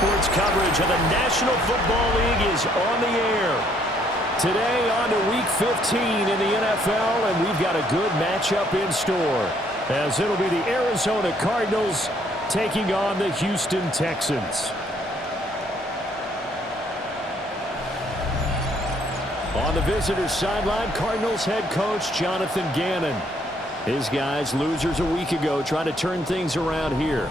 Sports coverage of the National Football League is on the air. Today on to Week 15 in the NFL, and we've got a good matchup in store, as it'll be the Arizona Cardinals taking on the Houston Texans. On the visitors' sideline, Cardinals head coach Jonathan Gannon. His guys, losers a week ago, trying to turn things around here.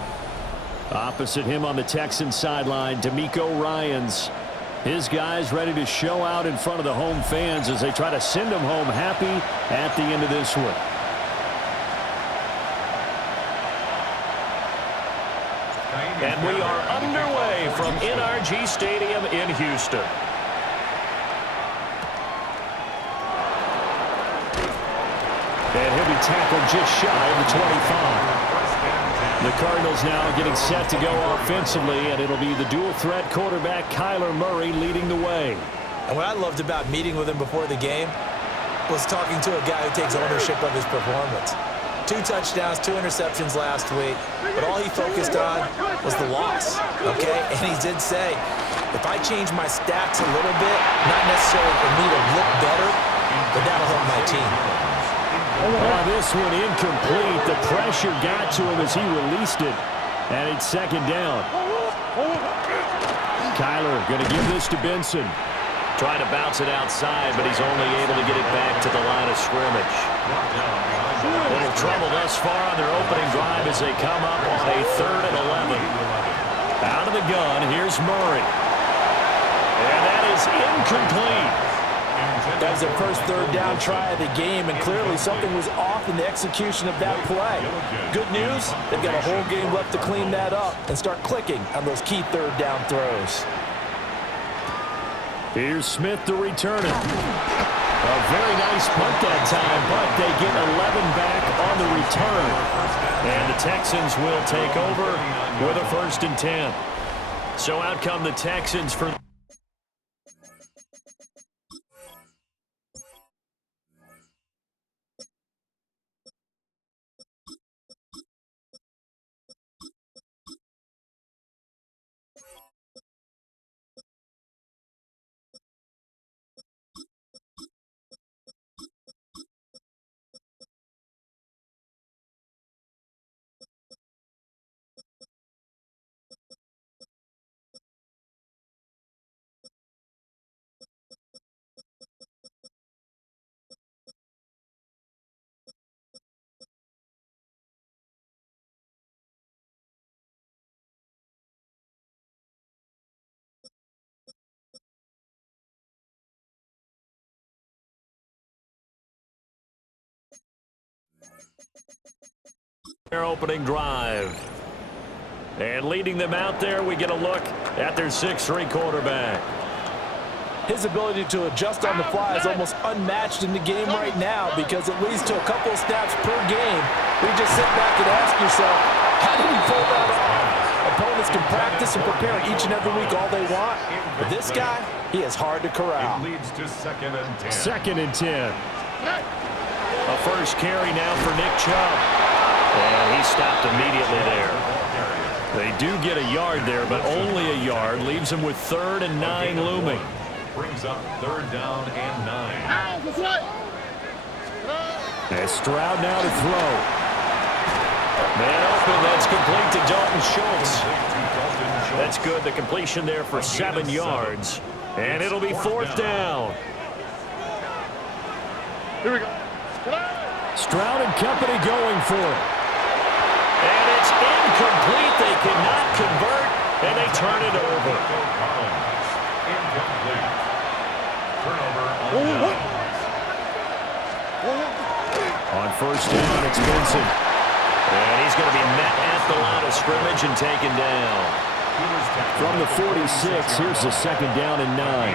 Opposite him on the Texans sideline, DeMeco Ryans. His guys ready to show out in front of the home fans as they try to send them home happy at the end of this one. And we are underway from NRG Stadium in Houston. And he'll be tackled just shy of the 25. The Cardinals now getting set to go offensively, and it'll be the dual-threat quarterback Kyler Murray leading the way. And what I loved about meeting with him before the game was talking to a guy who takes ownership of his performance. 2 touchdowns, 2 interceptions last week, but all he focused on was the loss, okay? And he did say, if I change my stats a little bit, not necessarily for me to look better, but that'll help my team. Oh, this one incomplete. The pressure got to him as he released it, and it's second down. Kyler going to give this to Benson. Trying to bounce it outside, but he's only able to get it back to the line of scrimmage. Little trouble thus far on their opening drive as they come up on a 3rd and 11. Out of the gun, here's Murray. And that is incomplete. That was their first 3rd down try of the game, and clearly something was off in the execution of that play. Good news, they've got a whole game left to clean that up and start clicking on those key 3rd down throws. Here's Smith to return it. A very nice punt that time, but they get 11 back on the return. And the Texans will take over with a 1st and 10. So out come the Texans for... Their opening drive. And leading them out there, we get a look at their 6'3" quarterback. His ability to adjust on the fly is almost unmatched in the game right now because it leads to a couple of snaps per game. We just sit back and ask yourself, how did he pull that off? Opponents can practice and prepare each and every week all they want, but this guy, he is hard to corral. It leads to 2nd and 10. 2nd and 10. A first carry now for Nick Chubb. And he stopped immediately there. They do get a yard there, but only a yard. Leaves them with 3rd and 9 looming. Brings up 3rd down and 9. And Stroud now to throw. Man open, that's complete to Dalton Schultz. That's good. The completion there for 7 yards. And it'll be 4th down. Here we go. Stroud and company going for it. And it's incomplete. They cannot convert, and they turn it over. Incomplete. Turnover on 1st down, it's Benson. And he's going to be met at the line of scrimmage and taken down. From the 46, here's the 2nd down and 9.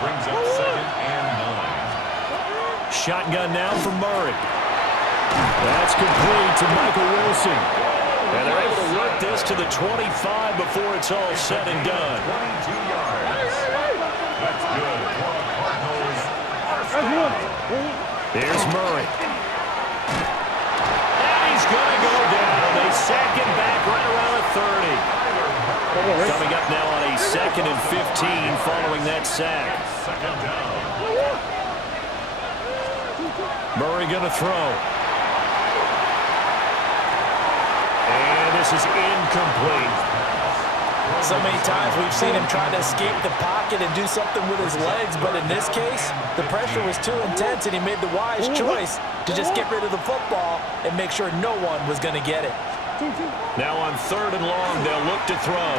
Brings up 2nd and 9. Shotgun now for Murray. That's complete to Michael Wilson. And they're able to work this to the 25 before it's all said and done. 22 yards. That's good for the Cardinals. Here's Murray. And he's going to go down. They sack him back right around the 30. coming up now on a 2nd and 15 following that sack. Second down. Murray going to throw. And this is incomplete. So many times we've seen him try to escape the pocket and do something with his legs, but in this case, the pressure was too intense, and he made the wise choice to just get rid of the football and make sure no one was going to get it. Now on 3rd and long, they'll look to throw.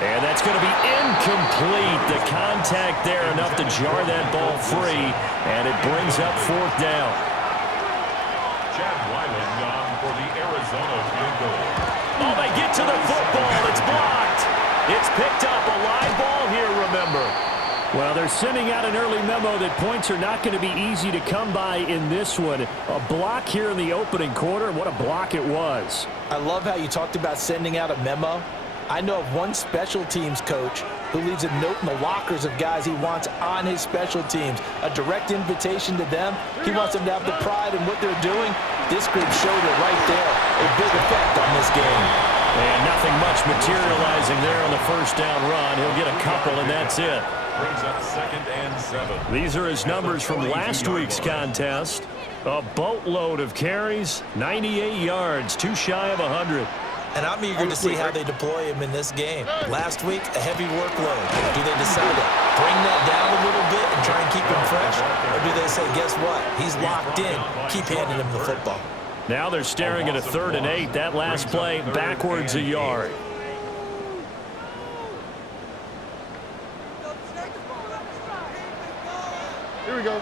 And that's going to be incomplete. The contact there enough to jar that ball free, and it brings up 4th down. Chad Weiland on for the Arizona field goal. Oh, they get to the football. It's blocked. It's picked up. A live ball here, remember. Well, they're sending out an early memo that points are not going to be easy to come by in this one. A block here in the opening quarter. What a block it was. I love how you talked about sending out a memo. I know of one special teams coach who leaves a note in the lockers of guys he wants on his special teams. A direct invitation to them. He wants them to have the pride in what they're doing. This group showed it right there. A big effect on this game. And nothing much materializing there on the first down run. He'll get a couple, and that's it. Brings up 2nd and 7. These are his numbers from last week's contest. A boatload of carries, 98 yards, too shy of 100. And I'm eager to see how they deploy him in this game. Last week, a heavy workload. Do they decide to bring that down a little bit and try and keep him fresh? Or do they say, guess what? He's locked in. Keep handing him the football. Now they're staring at a 3rd and 8. That last play, backwards a yard. Here we go.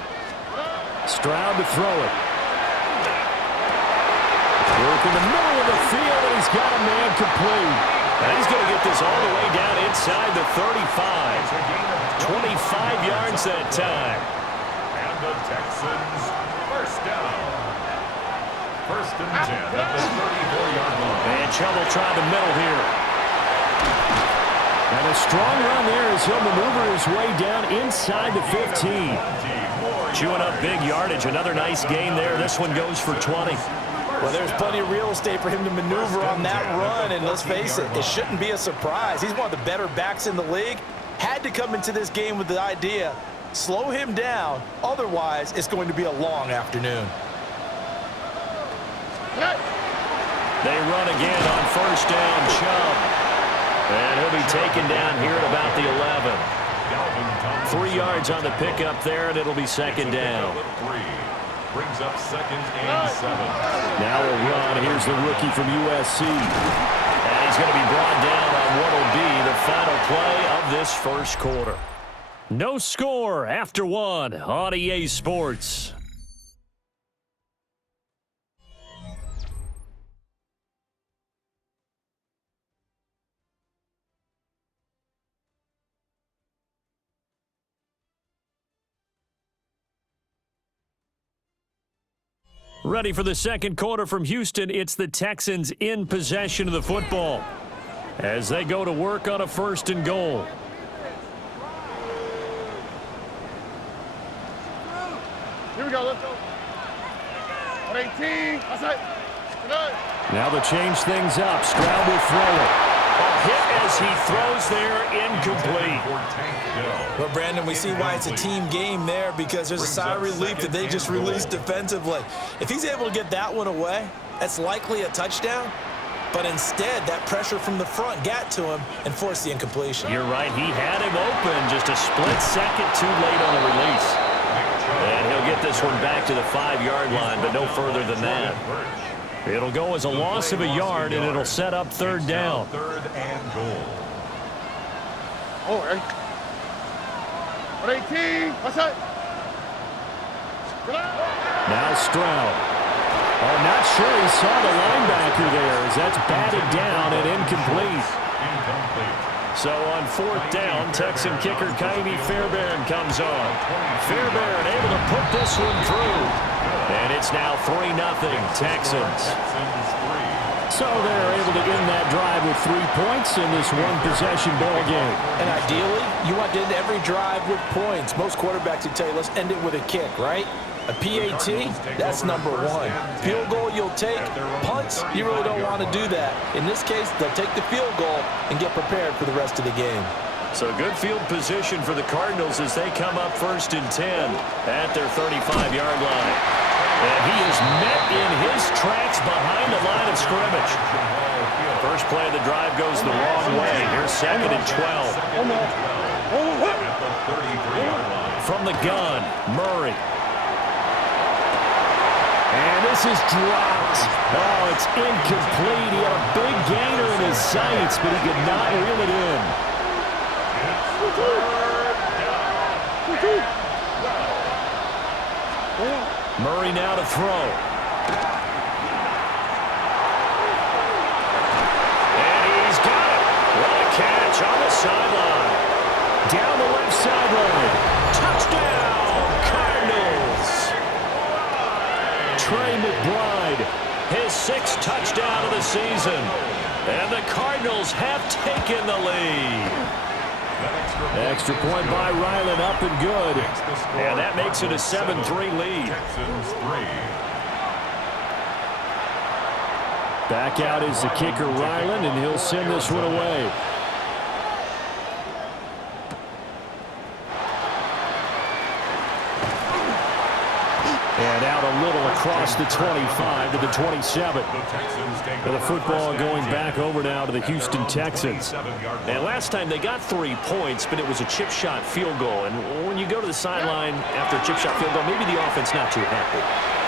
Stroud to throw it. Work in the middle of the field, and he's got a man complete. And he's going to get this all the way down inside the 35. 25 yards that time. And the Texans, first down. 1st and 10 at the 34-yard line. And Chubb try the middle here. And a strong run there as he'll maneuver his way down inside the 15. Chewing up big yardage. Another nice gain there. This one goes for 20. Well, there's plenty of real estate for him to maneuver on that run, and let's face it, it shouldn't be a surprise. He's one of the better backs in the league. Had to come into this game with the idea, slow him down, otherwise it's going to be a long afternoon. They run again on 1st down, Chubb. And he'll be taken down here at about the 11. 3 yards on the pickup there, and it'll be 2nd down. Brings up 2nd and 7. Now a run. Here's the rookie from USC. And he's going to be brought down on what will be the final play of this first quarter. No score after 1 on EA Sports. Ready for the second quarter from Houston. It's the Texans in possession of the football as they go to work on a 1st and goal. Here we go. Let's go. 18. Outside. Now to change things up. Stroud will throw it. A hit as he throws there, incomplete. Well, Brandon, we see why it's a team game there, because there's a sigh of relief that they just released defensively. If he's able to get that one away, that's likely a touchdown. But instead, that pressure from the front got to him and forced the incompletion. You're right. He had him open just a split second too late on the release. And he'll get this one back to the 5-yard line, but no further than that. It'll go as a loss of a yard, and it'll set up 3rd down. 3rd and goal. Oh, right. 18. Outside. Now Stroud. Oh, not sure he saw the linebacker there as that's batted down and incomplete. So on 4th down, Texan kicker Kaimi Fairbairn comes on. Fairbairn able to put this one through. And it's now 3-0 Texans. So they're able to end that drive with 3 points in this one-possession ball game. And ideally, you want to end every drive with points. Most quarterbacks would tell you, let's end it with a kick, right? A PAT, that's number one. Field goal, you'll take. Punts, you really don't want to do that. In this case, they'll take the field goal and get prepared for the rest of the game. So good field position for the Cardinals as they come up 1st and 10 at their 35-yard line. And he is met in his tracks behind the line of scrimmage. First play of the drive goes the wrong way. Here's 2nd and 12. From the gun, Murray. And this is dropped. Oh, it's incomplete. He had a big gainer in his sights, but he could not reel it in. Murray now to throw. And he's got it. What a catch on the sideline. Down the left sideline. Touchdown, Cardinals. Trey McBride, his 6th touchdown of the season. And the Cardinals have taken the lead. Extra point by Ryland, up and good. And that makes it a 7-3 lead. Back out is the kicker, Ryland, and he'll send this one away. And out a little across the 25 to the 27. And the football going back over now to the Houston Texans. And last time they got 3 points, but it was a chip shot field goal. And when you go to the sideline after a chip shot field goal, maybe the offense not too happy.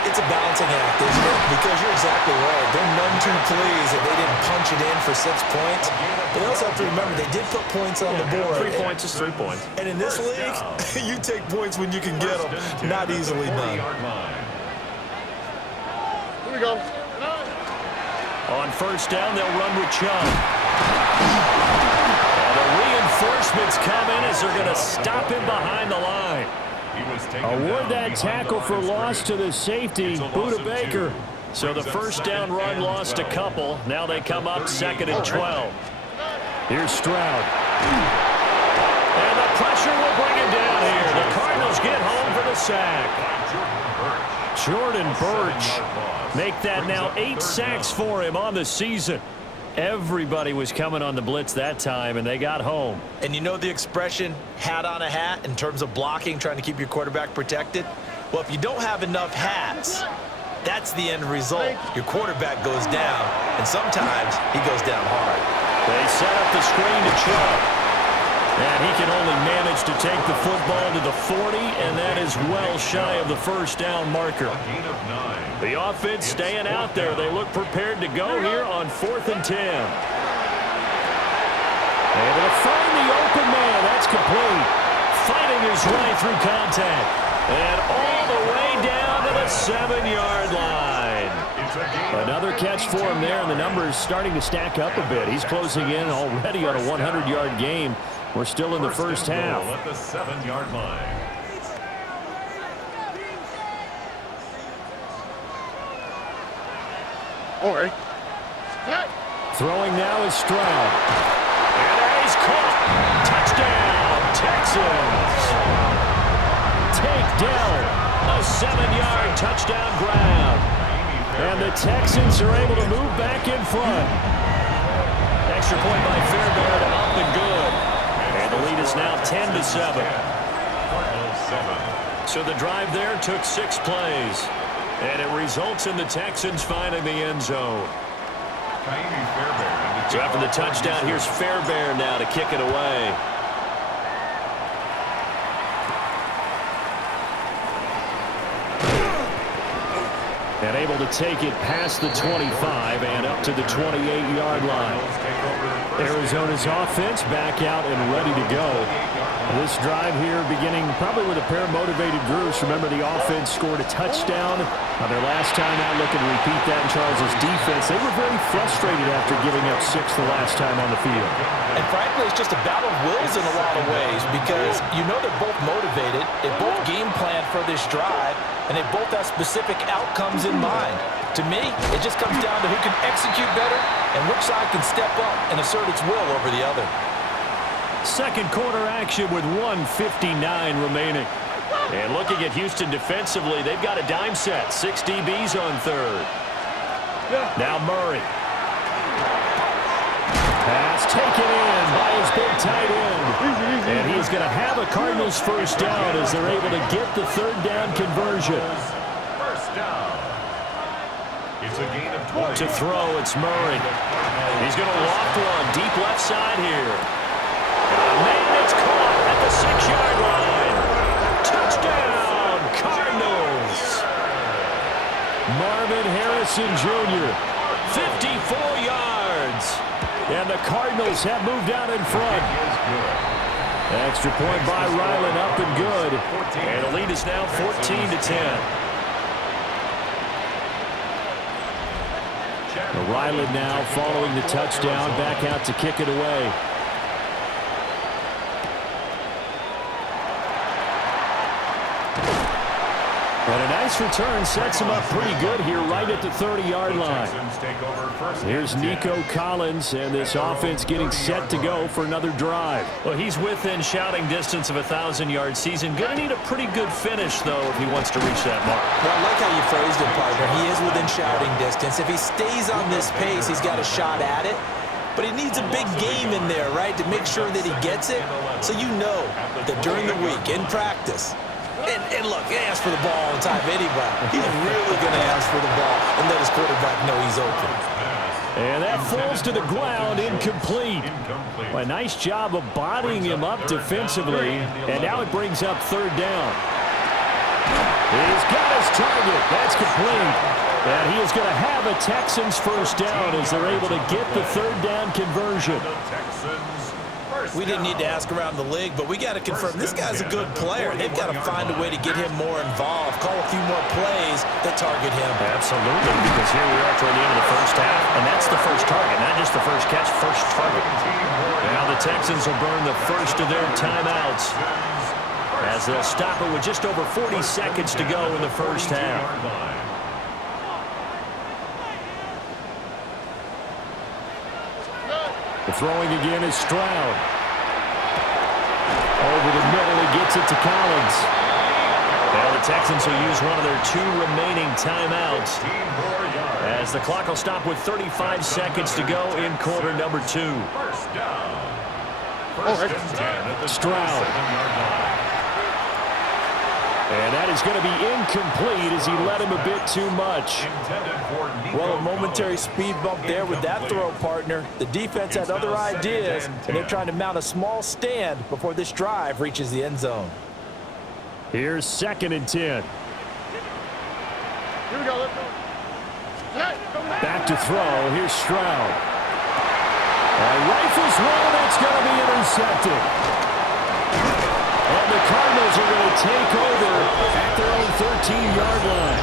It's a balancing act, isn't it? Because you're exactly right. They're none too pleased that they didn't punch it in for 6 points. But they also have to remember they did put points on the board. 3 points is 3 points. And in this league, you take points when you can get them. Not easily done. Here we go. On 1st down, they'll run with Chung. And the reinforcements come in as they're going to stop him behind the line. Award that tackle for loss to the safety, Buda Baker. So the 1st down run lost a couple. Now they come up 2nd and 12. Here's Stroud. And the pressure will bring him down here. The Cardinals get home for the sack. Jordan Birch. Make that now 8 sacks for him on the season. Everybody was coming on the blitz that time, and they got home. And you know the expression, hat on a hat, in terms of blocking, trying to keep your quarterback protected? Well, if you don't have enough hats, that's the end result. Your quarterback goes down, and sometimes he goes down hard. They set up the screen to Chubb. And he can only manage to take the football to the 40, and that is well shy of the 1st down marker. The offense staying out there. They look prepared to go here on 4th and 10. Able to find the open man. That's complete. Fighting his way through contact. And all the way down to the 7-yard line. Another catch for him there, and the numbers starting to stack up a bit. He's closing in already on a 100-yard game. We're still in the first half. At the 7-yard line. All right. Throwing now is Stroud. And he's caught. Touchdown, Texans. Take down a 7-yard touchdown grab. And the Texans are able to move back in front. Extra point by Fairbairn, up and good. And the lead is now 10-7. So the drive there took 6 plays. And it results in the Texans finding the end zone. So after the touchdown, here's Fairbairn now to kick it away. And able to take it past the 25 and up to the 28-yard line. Arizona's offense back out and ready to go. This drive here beginning probably with a pair of motivated groups. Remember, the offense scored a touchdown on their last time out. Looking to repeat that in Charles' defense. They were very frustrated after giving up 6 the last time on the field. And frankly, it's just a battle of wills in a lot of ways because you know they're both motivated. They both game plan for this drive, and they both have specific outcomes in mind. To me, it just comes down to who can execute better and which side can step up and assert its will over the other. Second quarter action with 1:59 remaining. And looking at Houston defensively, they've got a dime set. 6 DBs on third. Now Murray. Pass taken in by his big tight end. And he's going to have a Cardinals first down as they're able to get the third down conversion. First down. It's a gain of 20. To throw, it's Murray. He's going to loft one deep left side here. Man, it's caught at the 6-yard line. Touchdown, Cardinals. Marvin Harrison Jr., 54 yards. And the Cardinals have moved out in front. Extra point by Ryland, up and good. And the lead is now 14-10. Ryland now following the touchdown, back out to kick it away. And a nice return sets him up pretty good here right at the 30-yard line. Here's Nico Collins, and this offense getting set to go for another drive. Well, he's within shouting distance of a 1,000-yard season. Going to need a pretty good finish, though, if he wants to reach that mark. Well, I like how you phrased it, partner. He is within shouting distance. If he stays on this pace, he's got a shot at it. But he needs a big game in there, right, to make sure that he gets it. So you know that during the week, in practice, and look, he asked for the ball on time anyway. He's really going to ask for the ball and let his quarterback know he's open. And that falls to the ground, incomplete. A nice job of bodying him up defensively. And now it brings up third down. He's got his target. That's complete. And he is going to have a Texans first down as they're able to get the third down conversion. We didn't need to ask around the league, but we got to confirm this guy's a good player. They've got to find a way to get him more involved, call a few more plays that target him. Absolutely, because here we are toward the end of the first half, and that's the first target, not just the first catch, first target. Now the Texans will burn the first of their timeouts as they'll stop it with just over 40 seconds to go in the first half. The throwing again is Stroud. Over the middle, he gets it to Collins. Now the Texans will use one of their 2 remaining timeouts as the clock will stop with 35 seconds to go in quarter number 2. Stroud. And that is going to be incomplete as he led him a bit too much. Well, a momentary speed bump there with that throw, partner. The defense had other ideas, and they're trying to mount a small stand before this drive reaches the end zone. Here's 2nd and 10. Here we go. Let's go. Back to throw. Here's Stroud. And rifles one. It's going to be intercepted. And the Cardinals are going to take over at their own 13-yard line.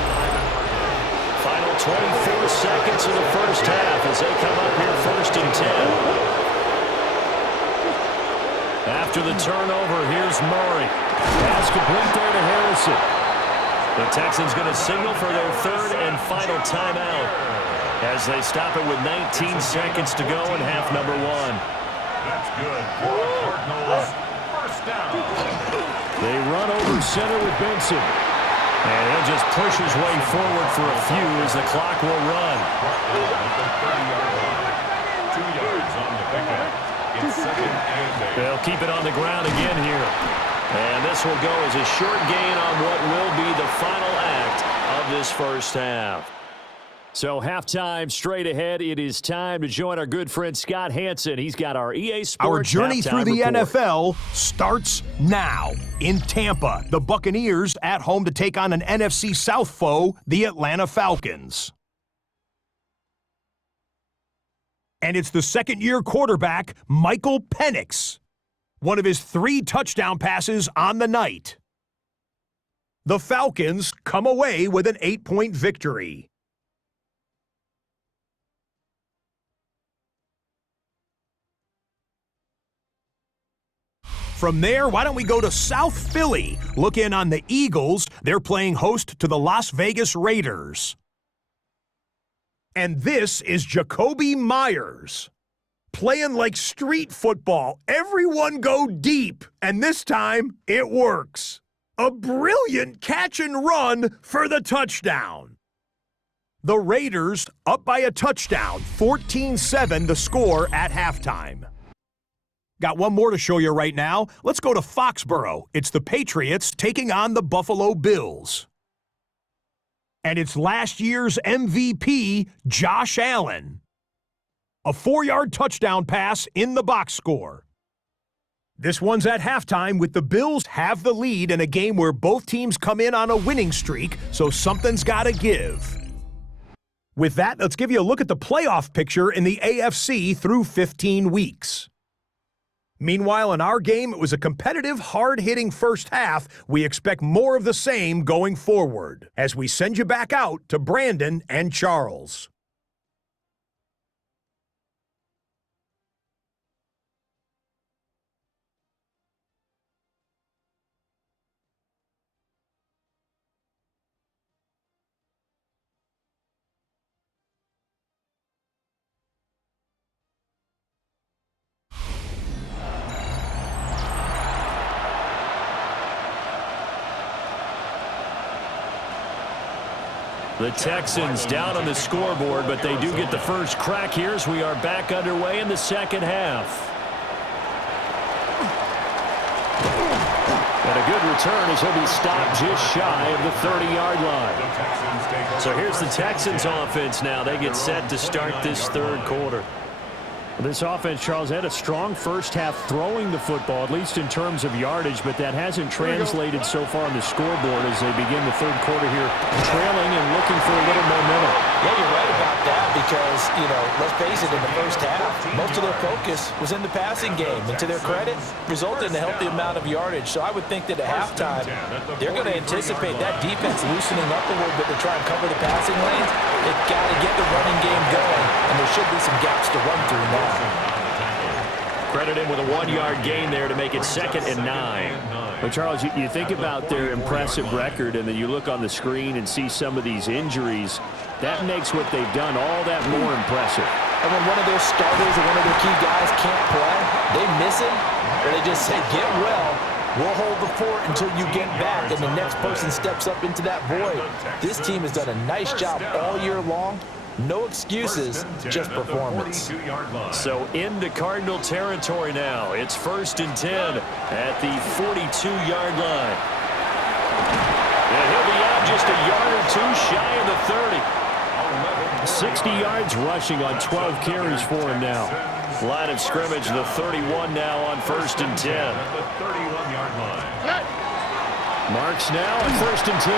Final 24 seconds of the first half as they come up here 1st and 10. After the turnover, here's Murray. Pass complete there to Harrison. The Texans going to signal for their 3rd and final timeout as they stop it with 19 seconds to go in half number 1. That's good for Cardinals. First down. They run over center with Benson. And he'll just push his way forward for a few as the clock will run. 2 yards on the pickup. It's 2nd and 8. They'll keep it on the ground again here. And this will go as a short gain on what will be the final act of this first half. So halftime straight ahead. It is time to join our good friend Scott Hansen. He's got our EA Sports Our journey through the report. NFL starts now. In Tampa, the Buccaneers at home to take on an NFC South foe, the Atlanta Falcons. And it's the second-year quarterback, Michael Penix. one of his 3 touchdown passes on the night. The Falcons come away with an 8-point victory. From there, why don't we go to South Philly? Look in on the Eagles. They're playing host to the Las Vegas Raiders. And this is Jacoby Myers. Playing like street football. Everyone go deep. And this time, it works. A brilliant catch and run for the touchdown. The Raiders up by a touchdown. 14-7 the score at halftime. Got one more to show you right now. Let's go to Foxborough. It's the Patriots taking on the Buffalo Bills. And it's last year's MVP, Josh Allen. A 4-yard touchdown pass in the box score. This one's at halftime with the Bills have the lead in a game where both teams come in on a winning streak, so something's got to give. With that, let's give you a look at the playoff picture in the AFC through 15 weeks. Meanwhile, in our game, it was a competitive, hard-hitting first half. We expect more of the same going forward as we send you back out to Brandon and Charles. The Texans down on the scoreboard, but they do get the first crack here as we are back underway in the second half. And a good return as he'll be stopped just shy of the 30-yard line. So here's the Texans offense now. They get set to start this third quarter. This offense, Charles, had a strong first half throwing the football, at least in terms of yardage, but that hasn't translated so far on the scoreboard as they begin the third quarter here, trailing and looking for a little momentum. Yeah, you're right about that because, let's face it, in the first half, most of their focus was in the passing game, and to their credit, resulted in a healthy amount of yardage. So I would think that at halftime, they're going to anticipate that defense loosening up a little bit to try and cover the passing lanes. They've got to get the running game going, and there should be some gaps to run through now. Credit him with a 1-yard gain there to make it 2nd and 9. But Charles, you think about their impressive record, and then you look on the screen and see some of these injuries. That makes what they've done all that more impressive. And when one of their starters or one of their key guys can't play, they miss him, or they just say, get well. We'll hold the fort until you get back, and the next person steps up into that void. This team has done a nice job all year long. No excuses, just performance. So into Cardinal territory now. It's 1st and 10 at the 42-yard line. And he'll be out just a yard or two shy of the 30. 60 yards rushing on 12 carries for him now. Line of scrimmage, the 31 now on 1st and 10. Marks now at 1st and 10.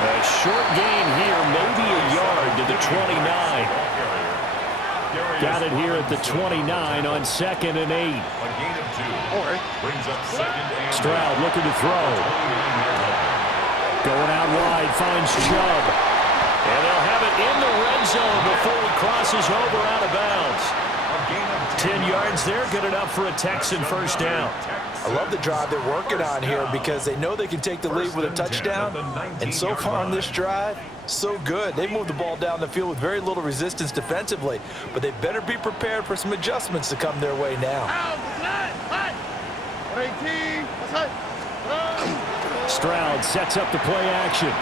A short gain here, maybe a yard to the 29. Got it here at the 29 on 2nd and 8. Stroud looking to throw. Going out wide, finds Chubb. And they'll have it in the red zone before he crosses over out of bounds. 10 yards there, good enough for a Texan first down. I love the drive they're working on here because they know they can take the lead with a touchdown. And so far on this drive, so good. They moved the ball down the field with very little resistance defensively. But they better be prepared for some adjustments to come their way now. Stroud sets up the play action.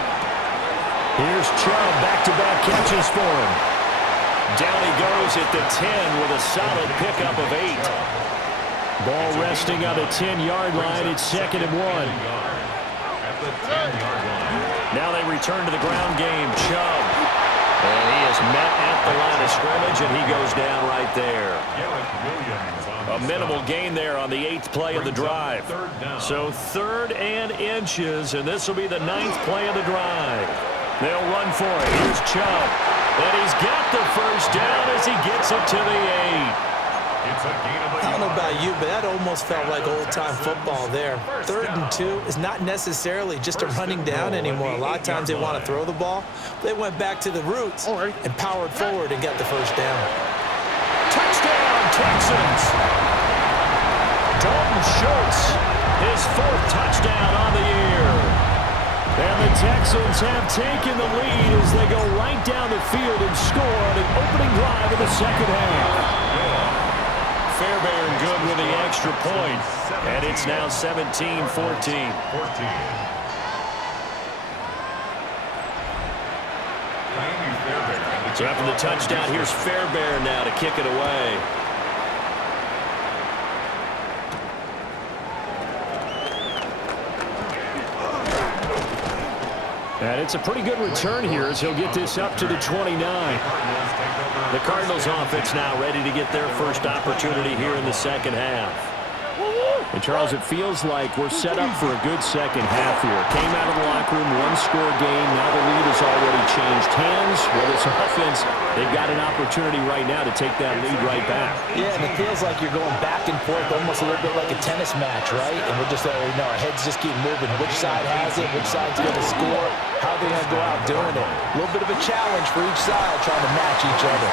Here's Chubb, back-to-back catches for him. Down he goes at the 10 with a solid pickup of 8. Ball resting on the 10-yard line. It's 2nd and 1. Now they return to the ground game. Chubb. And he is met at the line of scrimmage, and he goes down right there. A minimal gain there on the 8th play of the drive. So 3rd and inches, and this will be the 9th play of the drive. They'll run for it. Here's Chubb. And he's got the first down as he gets it to the 8. I don't know about about you, but that almost felt like old-time football there. 3rd and 2 is not necessarily just a running down anymore. A lot of times they want to throw the ball. They went back to the roots and powered forward and got the first down. Touchdown, Texans! Dalton Schultz, his 4th touchdown on the year. And the Texans have taken the lead as they go right down the field and score on an opening drive of the second half. Fairbairn good with the extra point, and it's now 17-14. So after the touchdown, here's Fairbairn now to kick it away. And it's a pretty good return here as he'll get this up to the 29. The Cardinals offense now ready to get their first opportunity here in the second half. And Charles, it feels like we're set up for a good second half here. Came out of the locker room, 1-score game. Now the lead has already changed hands. Well, this offense, they've got an opportunity right now to take that lead right back. Yeah, and it feels like you're going back and forth, almost a little bit like a tennis match, right? And we're just, our heads just keep moving. Which side has it? Which side's going to score? How are they going to go out doing it? A little bit of a challenge for each side trying to match each other.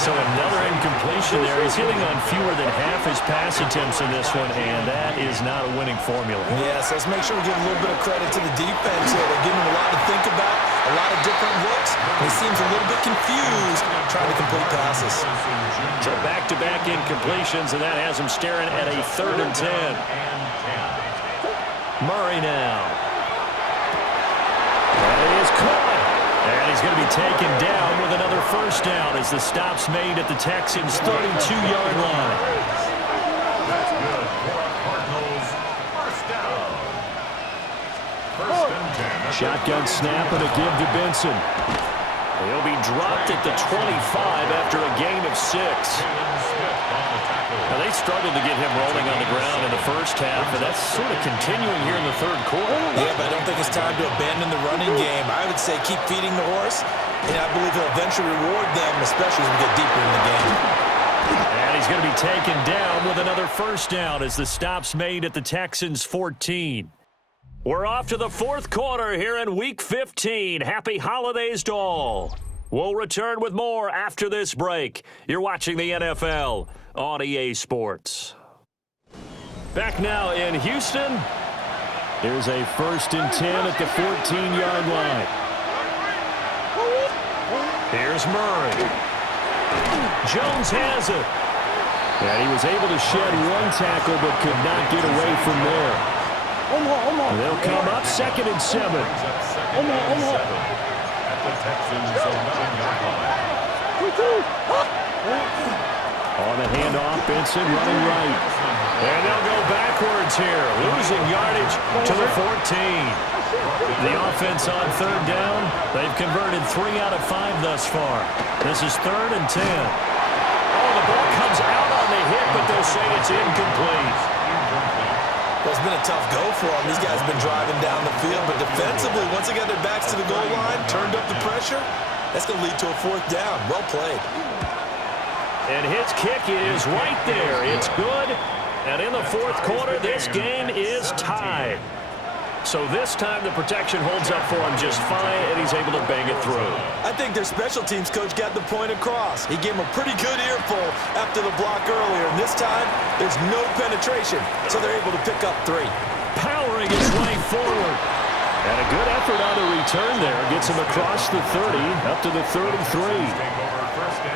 So another incompletion there. He's hitting on fewer than half his pass attempts in this one, and that is not a winning formula. Yes, let's make sure we give a little bit of credit to the defense here. They're giving him a lot to think about, a lot of different looks. He seems a little bit confused trying to complete passes. So back-to-back incompletions, and that has him staring at a 3rd and 10. Murray now. And it is caught. And he's going to be taken down with another first down as the stop's made at the Texans' 32-yard line. That's good for Cardinals. First down. First and 10. Shotgun snap and a give to Benson. He'll be dropped at the 25 after a gain of 6. Now, they struggled to get him rolling on the ground in the first half, and that's sort of continuing here in the 3rd quarter. Yeah, but I don't think it's time to abandon the running game. I would say keep feeding the horse, and I believe he'll eventually reward them, especially as we get deeper in the game. And he's going to be taken down with another first down as the stop's made at the Texans' 14. We're off to the 4th quarter here in Week 15. Happy holidays to all. We'll return with more after this break. You're watching the NFL on EA Sports. Back now in Houston. Here's a 1st and 10 at the 14-yard line. Here's Murray. Jones has it. And he was able to shed one tackle but could not get away from there. They'll come up 2nd and 7. At the Texans' 11-yard line. On the handoff, Benson running right. And they'll go backwards here, losing yardage to the 14. The offense on 3rd down. They've converted 3 out of 5 thus far. This is 3rd and 10. Oh, the ball comes out on the hit, but they'll say it's incomplete. Well, it's been a tough go for them. These guys have been driving down the field, but defensively, once they got their backs to the goal line, turned up the pressure, that's going to lead to a 4th down. Well played. And his kick is right there. It's good. And in the 4th quarter, this game is tied. So this time the protection holds up for him just fine, and he's able to bang it through. I think their special teams coach got the point across. He gave him a pretty good earful after the block earlier, and this time there's no penetration, so they're able to pick up 3. Powering his way forward. And a good effort on the return there. Gets him across the 30, up to the 33.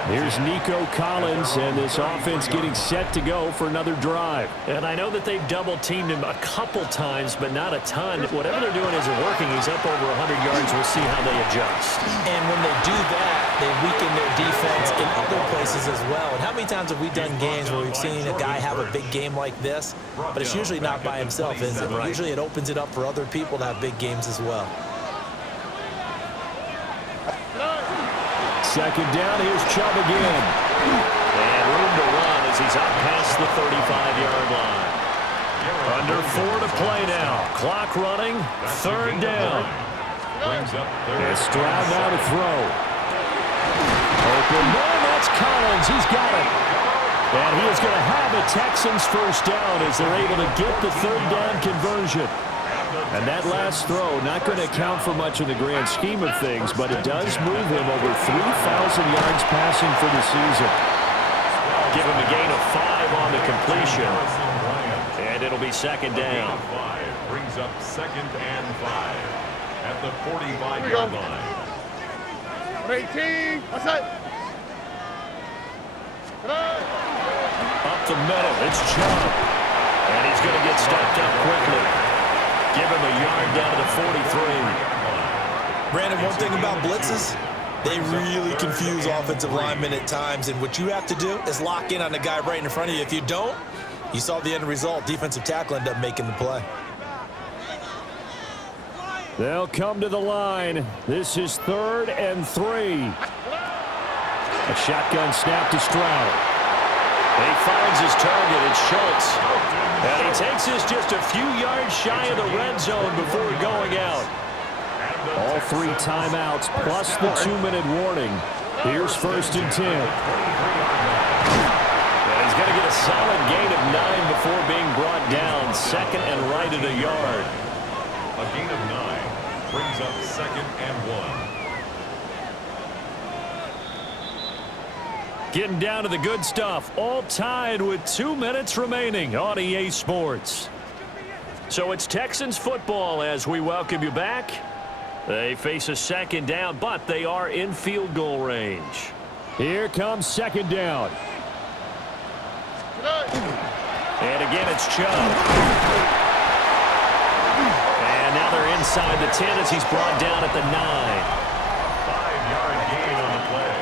Here's Nico Collins, and this offense getting set to go for another drive. And I know that they've double-teamed him a couple times, but not a ton. Whatever they're doing isn't working. He's up over 100 yards. We'll see how they adjust. And when they do that, they weaken their defense in other places as well. And how many times have we done games where we've seen a guy have a big game like this, but it's usually not by himself, is it? Usually it opens it up for other people to have big games as well. 2nd down, here's Chubb again. And room to run as he's out past the 35-yard line. Under 4 to play now. Clock running, 3rd down. And Stroud now to throw. Open man, that's Collins. He's got it. And he is going to have a Texans first down as they're able to get the third down conversion. And that last throw, not going to account for much in the grand scheme of things, but it does move him over 3,000 yards passing for the season. Give him a gain of 5 on the completion. And it'll be second down. Brings up second and 5 at the 45-yard line. 18. What's that? Up the middle, it's Chubb. And he's going to get stopped up quickly. Give him a yard down to the 43. Brandon, one thing about blitzes, they really confuse offensive linemen at times, and what you have to do is lock in on the guy right in front of you. If you don't, you saw the end result. Defensive tackle ended up making the play. They'll come to the line. This is 3rd and 3. A shotgun snap to Stroud. He finds his target. It's Schultz. And he takes this just a few yards shy of the red zone before going out. All 3 timeouts plus the 2-minute warning. Here's 1st and 10. And he's going to get a solid gain of 9 before being brought down. 2nd and right at a yard. A gain of 9 brings up 2nd and 1. Getting down to the good stuff. All tied with 2 minutes remaining on EA Sports. So it's Texans football as we welcome you back. They face a second down, but they are in field goal range. Here comes second down. And again, it's Chubb. And now they're inside the 10 as he's brought down at the 9. 5-yard gain on the play.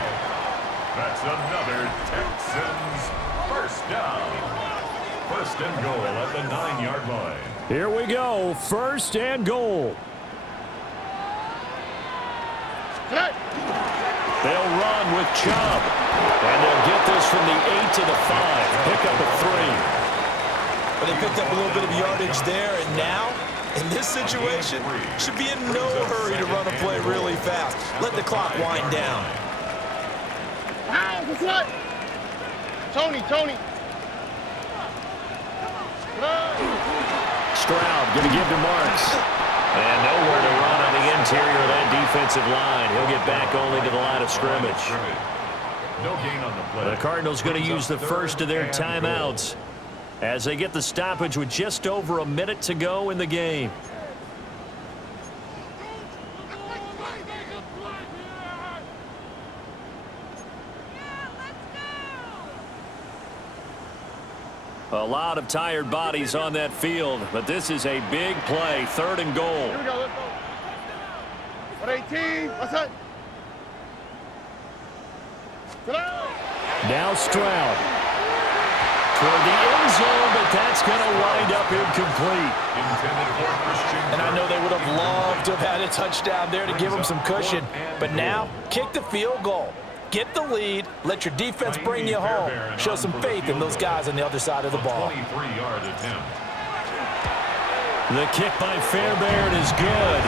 That's another Texans first down. 1st and goal at the 9-yard line. Here we go. 1st and goal. They'll run with Chubb. And they'll get this from the 8 to the 5. Pick up a 3. But they picked up a little bit of yardage there, and now, in this situation, should be in no hurry to run a play really fast. Let the clock wind down. What's that? Tony. Stroud going to give to Marks. And nowhere to run on the interior of that defensive line. He'll get back only to the line of scrimmage. No gain on the play. The Cardinals going to use the first of their timeouts as they get the stoppage with just over a minute to go in the game. A lot of tired bodies on that field, but this is a big play. 3rd and goal. Here we go, let's go. 118. What's that? Now Stroud. Toward the end zone, but that's going to wind up incomplete. And I know they would have loved to have had a touchdown there to give them some cushion. But now, kick the field goal. Get the lead. Let your defense bring you home. Show some faith in those guys on the other side of the ball. 23-yard attempt. The kick by Fairbairn is good.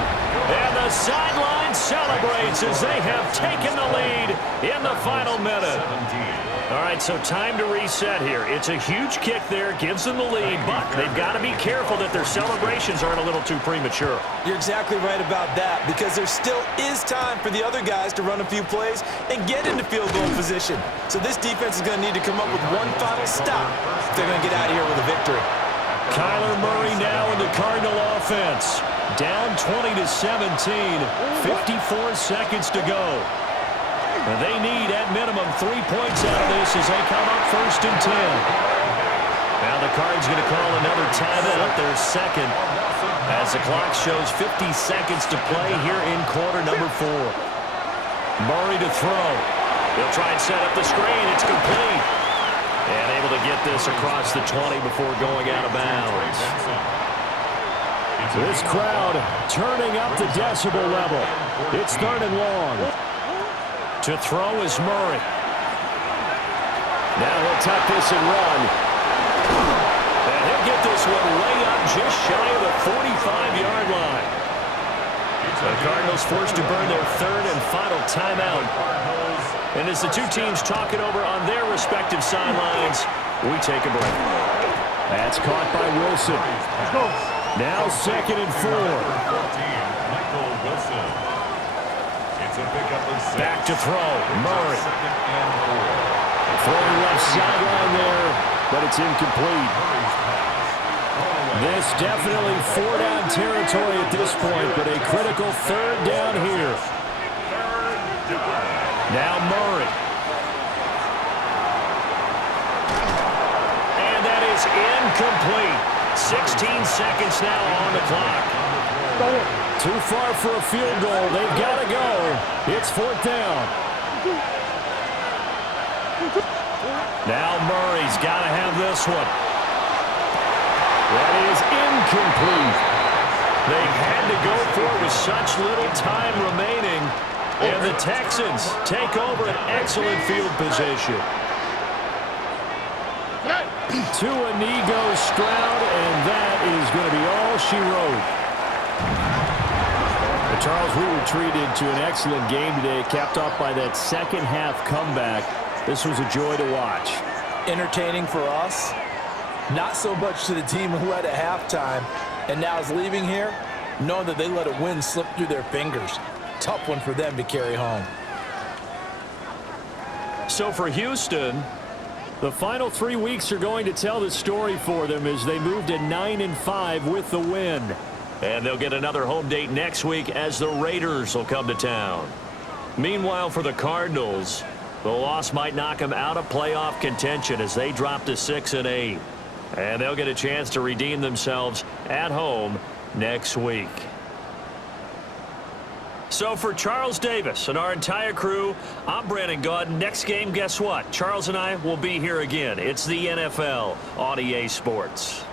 And the sideline celebrates as they have taken the lead in the final minute. 17. All right, so time to reset here. It's a huge kick there, gives them the lead, but they've got to be careful that their celebrations aren't a little too premature. You're exactly right about that, because there still is time for the other guys to run a few plays and get into field goal position. So this defense is going to need to come up with one final stop if they're going to get out of here with a victory. Kyler Murray now in the Cardinal offense. Down 20-17, 54 seconds to go. And they need, at minimum, 3 points out of this as they come up 1st and 10. Now the Cards going to call another timeout, their 2nd, as the clock shows 50 seconds to play here in quarter number 4. Murray to throw. He'll try and set up the screen. It's complete. And able to get this across the 20 before going out of bounds. This crowd turning up the decibel level. It's 3rd and long. To throw is Murray. Now he'll tuck this and run. And he'll get this one way up just shy of the 45-yard line. The Cardinals forced to burn their 3rd and final timeout. And as the two teams talk it over on their respective sidelines, we take a break. That's caught by Wilson. Now 2nd and 4. Michael Wilson. It's a pickup of 6. Back to throw. Murray. 2nd and 4. Throwing left sideline there, but it's incomplete. This definitely 4-down territory at this point, but a critical 3rd down here. Now Murray. And that is incomplete. 16 seconds now on the clock. Too far for a field goal. They've got to go. It's 4th down. Now Murray's got to have this one. That is incomplete. They had to go for it with such little time remaining. And the Texans take over an excellent field position. To Inigo Stroud, and that is going to be all she wrote. But Charles, we were treated to an excellent game today, capped off by that second half comeback. This was a joy to watch. Entertaining for us. Not so much to the team who led at halftime and now is leaving here, knowing that they let a win slip through their fingers. Tough one for them to carry home. So for Houston, the final 3 weeks are going to tell the story for them as they move to 9-5 with the win. And they'll get another home date next week as the Raiders will come to town. Meanwhile, for the Cardinals, the loss might knock them out of playoff contention as they drop to 6-8. And they'll get a chance to redeem themselves at home next week. So for Charles Davis and our entire crew, I'm Brandon Gaudin. Next game, guess what? Charles and I will be here again. It's the NFL on EA Sports.